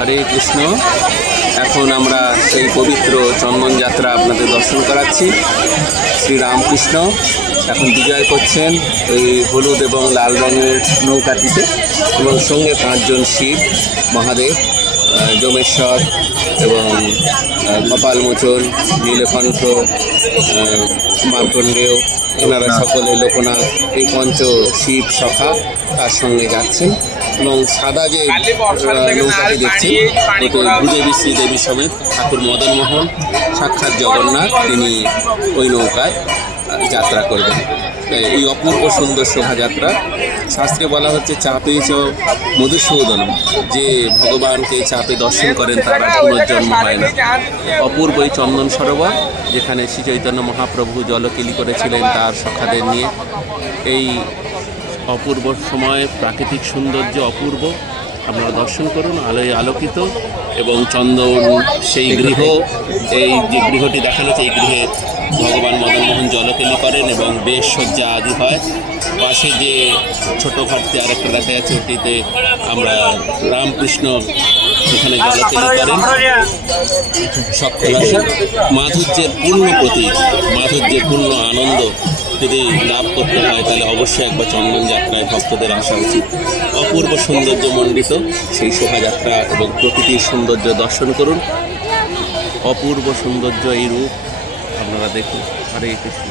হরে কৃষ্ণ। এখন আমরা সেই পবিত্র চন্দন যাত্রা আপনাদের দর্শন করাচ্ছি। শ্রীরামকৃষ্ণ এখন বিজয় করছেন এই হলুদ এবং লাল রঙের নৌকাটিতে, এবং সঙ্গে 5 জন শিব, মহাদেব, যমেশ্বর এবং কপালমোচন, নীলকণ্ঠ, মার্কণ্ডেয়, এনারা সকলে লোকনাথ, এই পঞ্চ শিব সখা তার সঙ্গে যাচ্ছেন। এবং সাদা যে নৌকাটি দেখছেন ওতে ভূদেবী শ্রীদেবী সমেত ঠাকুর মদনমোহন সাক্ষাৎ জগন্নাথ, তিনি ওই নৌকায় যাত্রা করবেন। এই অপূর্ব সুন্দর শোভাযাত্রা। শাস্ত্রে বলা হচ্ছে চাপে চ মধুসূদনম, যে ভগবানকে চাপে দর্শন করেন তার আর পুনর্জন্ম হয় না। অপূর্ব এই চন্দন সরোবর, যেখানে শ্রী চৈতন্য মহাপ্রভু জলকেলি করেছিলেন তার সখাদের নিয়ে। এই অপূর্ব সময় প্রাকৃতিক সৌন্দর্য অপূর্ব, আপনারা দর্শন করুন। আলোয় আলোকিত এবং চন্দন সেই গৃহ, এই যে গৃহটি দেখানো হচ্ছে, এই গৃহে ভগবান মদনমোহন জলকেলি করেন এবং বেশ সজ্জা আদি হয়। পাশে যে ছোটো ঘাটতে আরেকটা দেখা যাচ্ছে, ওটিতে আমরা রামকৃষ্ণ সেখানে জলকেলি করেন। সপ্তরাশি মাধুর্যের পূর্ণ প্রতীক, মাধুর্যের পূর্ণ আনন্দ যদি লাভ করতে হয় তাহলে অবশ্যই একবার চন্দন যাত্রায় ভক্তদের আসা উচিত। অপূর্ব সৌন্দর্য মণ্ডিত সেই শোভাযাত্রা এবং প্রকৃতির সৌন্দর্য দর্শন করুন। অপূর্ব সৌন্দর্য এই রূপ আপনারা দেখুন। হরে কৃষ্ণ।